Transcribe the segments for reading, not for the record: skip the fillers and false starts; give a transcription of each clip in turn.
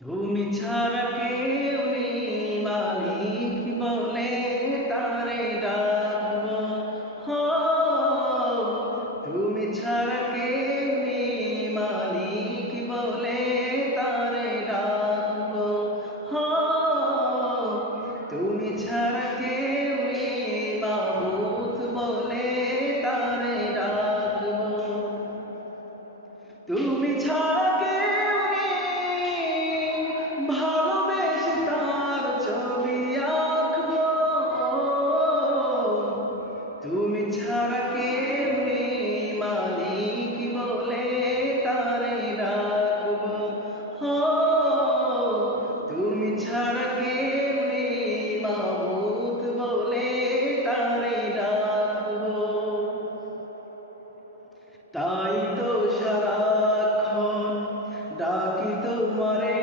তুমি ছাড়া কেউ নেই, মালিক বলে তারে ডাকবো। হো, তুমি ছাড়া কেউ নেই, মালিক বলে তারে ডাকবো। হো, তুমি ছাড়া কেউ নেই, মাবুদ বলে তারে ডাকবো। তুমি ছাড়া কেউ নেই, ভালোবেসে তার ছবি আঁকবো। তুমি ছাড়া কেউ নেই, মালিক বলে তারে রাখবো। হো, তুমি ছাড়া কেউ নেই, মাবুদ বলে তারে রাখবো। তাই তো সারাক্ষণ ডাকি তোমারে,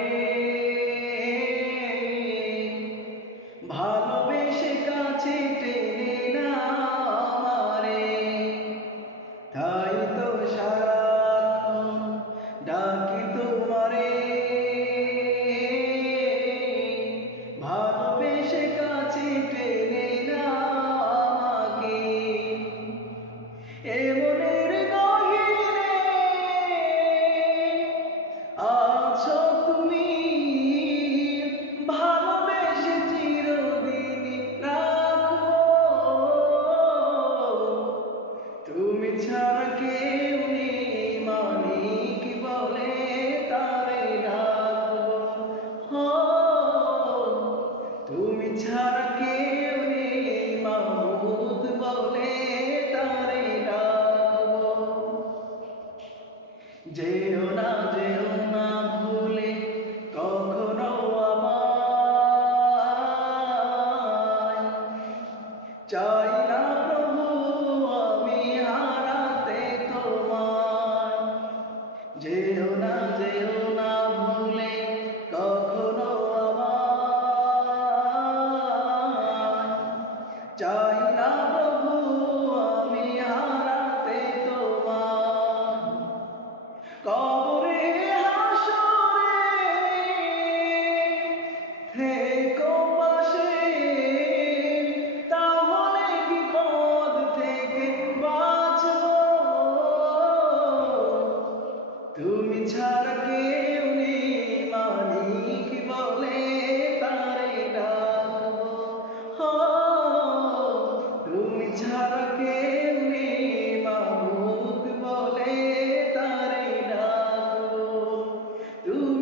ভালোবেসে কাছে টেনে নাও আমারে। তাই তো সারাক্ষণ ডাকি তোমারে,